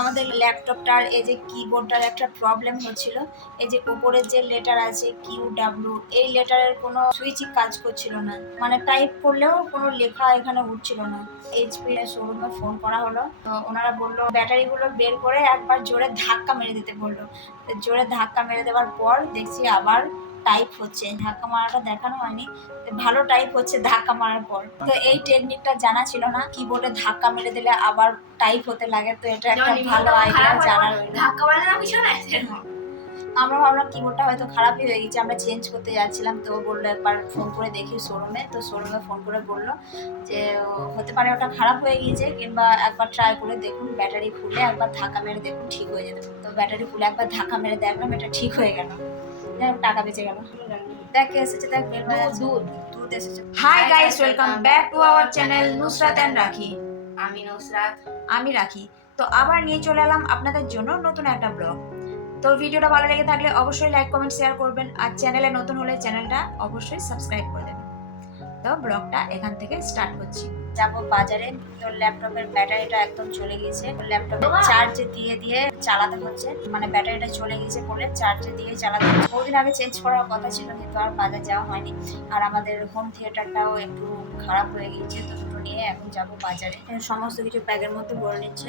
আমাদের ল্যাপটপটার এই যে কিবোর্ডটার একটা প্রবলেম হচ্ছিল। এই যে উপরের যে লেটার আছে QW, এই লেটারের কোনো সুইচই কাজ করছিল না, মানে টাইপ করলেও কোনো লেখা এখানে উঠছিল না। HP শোরুমে ফোন করা হলো, তো ওনারা বললো ব্যাটারিগুলো বের করে একবার জোরে ধাক্কা মেরে দিতে বললো। জোরে ধাক্কা মেরে দেওয়ার পর দেখছি আবার টাইপ হচ্ছে। ধাক্কা মারাটা দেখানো হয়নি, ভালো টাইপ হচ্ছে ধাক্কা মারার পর। তো এই টেকনিকটা জানা ছিল না, কিবোর্ডে ধাক্কা মেরে দিলে আবার টাইপ হতে লাগে। তো এটা একটা ভালো আইডিয়া জানা রইল। ধাক্কা মারলে না পিছনে আমরা ভাবলাম কিবোর্ডটা হয়তো খারাপই হয়ে গেছে, আমরা চেঞ্জ করতে যাচ্ছিলাম। তো বললো একবার ফোন করে দেখি শোরুমে। তো শোরুমে ফোন করে বললো যে হতে পারে ওটা খারাপ হয়ে গিয়েছে, কিংবা একবার ট্রাই করে দেখুন, ব্যাটারি খুলে একবার ধাক্কা মেরে দেখুন, ঠিক হয়ে যেতে। তো ব্যাটারি খুলে একবার ধাক্কা মেরে দেখলাম, এটা ঠিক হয়ে গেল। টাকা বেঁচে গেল। দেখ এসেছে, দেখ দুধ এসেছে। Hi guys, welcome back to our channel Nusrat and Rakhi. আমি নুসরাত, আমি রাখি। তো আবার নিয়ে চলে এলাম আপনাদের জন্য নতুন একটা ব্লগ। তো ভিডিওটা ভালো লেগে থাকলে অবশ্যই লাইক কমেন্ট শেয়ার করবেন, আর চ্যানেলে নতুন হলে চ্যানেলটা অবশ্যই সাবস্ক্রাইব করে দেবেন। তো ব্লগটা এখান থেকে স্টার্ট করছি। যাব বাজারে। তো ল্যাপটপের ব্যাটারিটা একদম চলে গিয়েছে, ল্যাপটপের চার্জ দিয়ে দিয়ে চালাতে হচ্ছে, মানে ব্যাটারিটা চলে গিয়েছে বলে চার্জ দিয়ে চালাতে হচ্ছে। বহুদিন আগে চেঞ্জ করার কথা ছিল, কিন্তু আর বাজার যাওয়া হয়নি। আর আমাদের হোম থিয়েটারটাও একটু খারাপ হয়ে গিয়েছে, তো দুটো নিয়ে এখন যাব বাজারে। সমস্ত কিছু ব্যাগের মধ্যে ভরে নিচ্ছে,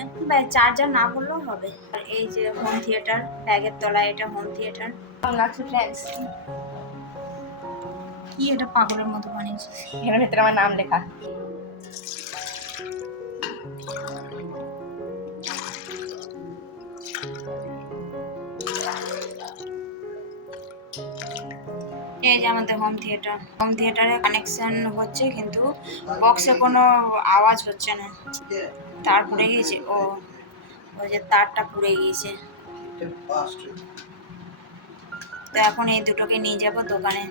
চার্জার না ভরলেও হবে। আর এই যে হোম থিয়েটার, ব্যাগের তলায় এটা হোম থিয়েটার। কি এটা পাগলের মতো বানিয়েছে, এর ভেতরে আমার নাম লেখা। এই যে আমাদের হোম থিয়েটারে কানেকশন হচ্ছে, কিন্তু বক্সে কোনো আওয়াজ হচ্ছে না। তার পুড়ে গিয়েছে, ওই যে তারটা পুড়ে গিয়েছে। তো এখন এই দুটোকে নিয়ে যাব দোকানে।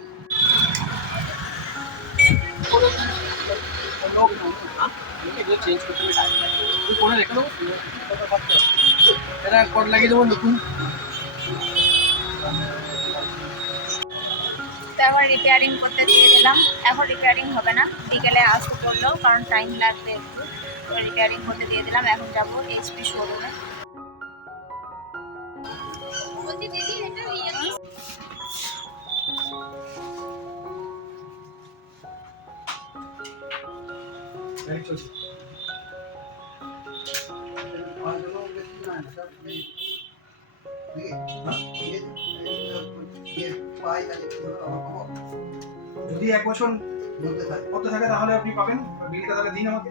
তো এখন রিপেয়ারিং করতে দিয়ে দিলাম। এখন রিপেয়ারিং হবে না, বিকেলে আসতে বললো, কারণ টাইম লাগবে একটু। তো রিপেয়ারিং করতে দিয়ে দিলাম। এখন যাবো HP শোরুমে। যদি 1 বছর মধ্যে থাকে তাহলে আপনি পাবেন। বিলটা তাহলে দিন আমাকে।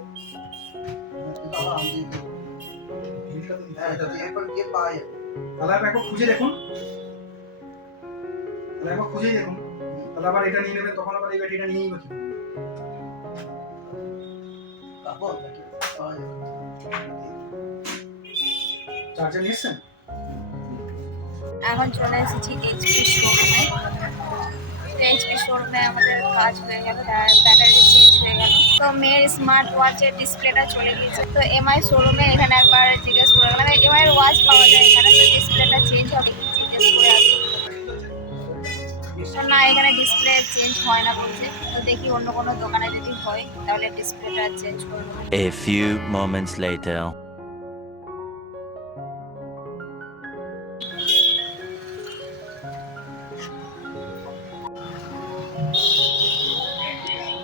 তাহলে একবার খুঁজে দেখুন, তাহলে আবার এটা নিয়ে নেবেন, তখন আবার এই ব্যাটারিটা নিয়ে নিব। চার্জার নিয়েছেন? এখন চলে এসেছি HP শোরুমে। HP শোরুমে আমাদের কাজ হয়ে গেল, ব্যাটারি চেঞ্জ হয়ে গেল। তো মেয়ের স্মার্ট ওয়াচের ডিসপ্লেটা চলে গিয়েছে। তো MI শোরুমে এখানে একবার জিজ্ঞেস করে গেলাম, MI এর ওয়াচ পাওয়া যায় এখানে, তো ডিসপ্লেটা চেঞ্জ হবে জিজ্ঞেস করে আসি। না, এখানে ডিসপ্লে চেঞ্জ হয় না বলছে। তো দেখি অন্য কোনো দোকানে যদি হয় তাহলে ডিসপ্লেটা চেঞ্জ করে দেবো। A few moments later.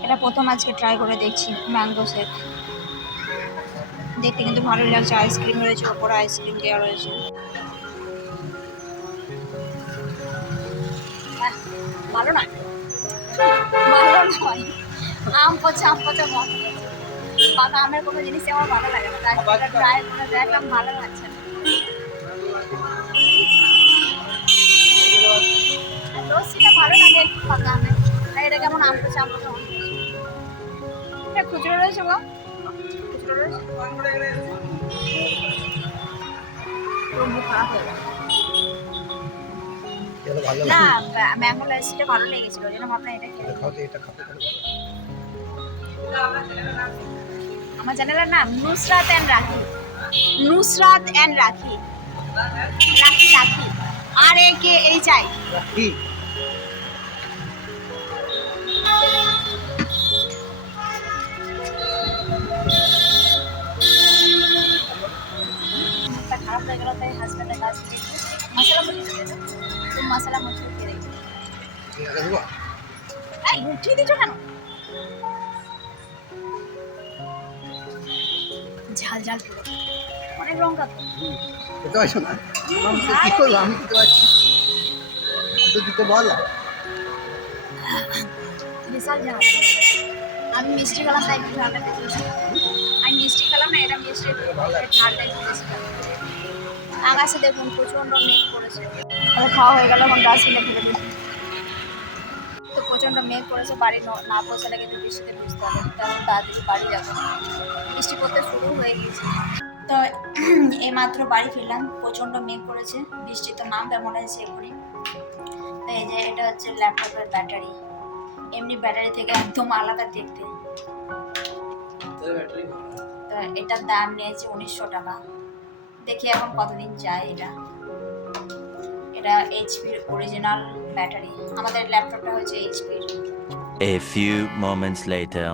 এটা প্রথম আজকে ট্রাই করে দেখছি, ম্যাঙ্গো শেক। দেখতে কিন্তু ভালোই লাগছে, আইসক্রিম রয়েছে, ওপরে আইসক্রিম দেওয়া রয়েছে। ভালো না, ভালো নয়। আম পচা মনে হচ্ছে। পাকা আমের কোনো জিনিসই আমার ভালো লাগে না, তাই ট্রাই করে দেখলাম, ভালো লাগছে না। লস্যিটা ভালো লাগে একটু পাকা আমের, তাই এটা কেমন আম পচা এটা খুচরো রয়েছে গো, খুচরো রয়েছে। পুরো মুখ খারাপ হয়ে গেল। না, ম্যাঙ্গো লাসিটা ভালো লেগেছিল, ওই জন্য ভাবলাম এটা খেয়ে। আমার চ্যানেলের নাম নুসরাত এন্ড রাখি। নুসরাত এন্ড রাখি, রাখি রাখি, RAKHI। খারাপ খারাপ হয়ে গেল, তাই হাজব্যান্ডের কাছ থেকে একটু মশলা মুড়ি দিয়ে দেবো। তো মশলা মুড়ি দিয়ে দেবো। এই উঠিয়ে দিচ্ছ কেন? ঝাল ঝাল পুরো অনেক লঙ্কা তো। খেতে পারছো না? কি করবো আমি খেতে পারছি তো দিতে বল। বিশাল ঝাল। আমি মিষ্টি খেলাম তাই একটু ঝালটা একটু বেশি। আমি মিষ্টি খেলাম না, এটা মিষ্টি ঝালটা একটু বেশি খেলাম। আকাশে দেখুন প্রচণ্ড মেঘ পড়েছে। খাওয়া হয়ে গেল, এখন ডাস্টবিনে ফেলে দিচ্ছি। তো প্রচণ্ড মেঘ পড়েছে, বাড়ি না পৌঁছালে কিন্তু বৃষ্টিতে ভিজতে হবে, তেমন তাড়াতাড়ি বাড়ি যাবো। বৃষ্টি পড়তে শুরু হয়ে গেছে। তো এইমাত্র বাড়ি ফিরলাম, প্রচণ্ড মেঘ পড়েছে, বৃষ্টি তো নামবে মনে হচ্ছে এখনই। তো এই যে এটা হচ্ছে ল্যাপটপের ব্যাটারি, এমনি ব্যাটারি থেকে একদম আলাদা দেখতে। তো এটার দাম নিয়েছে 1900 টাকা। দেখি এখন কতদিন যায় এটা। এটা এইচপির অরিজিনাল ব্যাটারি। আমাদের ল্যাপটপটা হচ্ছে এইচপির। A few moments later.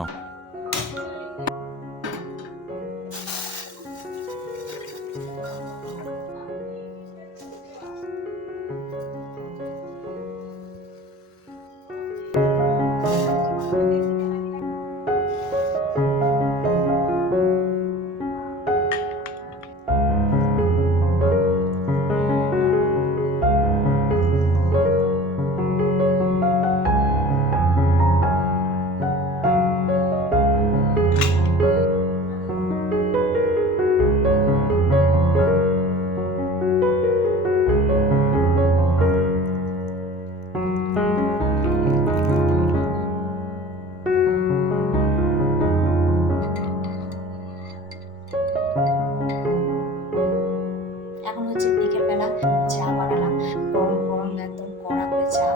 এখন হচ্ছে বিকেলবেলা, চা বানালাম, গরম গরম একদম কড়া করে চা।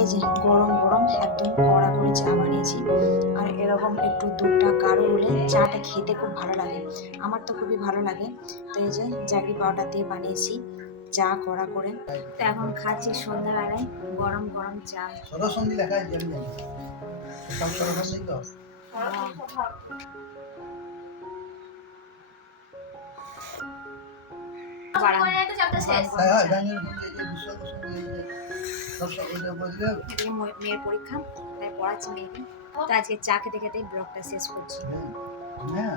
এই যে গরম গরম একদম কড়া করে চা বানিয়েছি। আর এরকম একটু দুধটা গাঢ় হলে চাটা খেতে খুব ভালো লাগে, আমার তো খুবই ভালো লাগে। তো এই যে জ্যাগরি পাউডার দিয়ে বানিয়েছি চা কড়া করে। তো এখন খাচ্ছি সন্ধ্যাবেলায় গরম গরম চা। সরসন্ধি লেখা আছে আমি জানি সব সরসন্ধি তো বাড়ান। হ্যাঁ হ্যাঁ জানি সব সব এটা বলতে হবে। এদিকে মেয়ের পরীক্ষা, তাই পড়াচ্ছি মেয়েকে। তো আজকে চা খেতে খেতেই ব্লগটা শেষ করছি। হ্যাঁ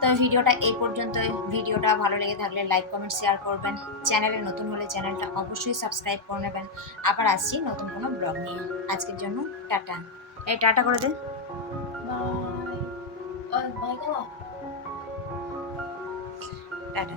তো ভিডিওটা এই পর্যন্ত। ভিডিওটা ভালো লেগে থাকলে লাইক কমেন্ট শেয়ার করবেন। চ্যানেলে নতুন হলে চ্যানেলটা অবশ্যই সাবস্ক্রাইব করে নেবেন। আবার আসছি নতুন কোনো ব্লগ নিয়ে। আজকের জন্য টাটা। এই টাটা করে দে। টাটা।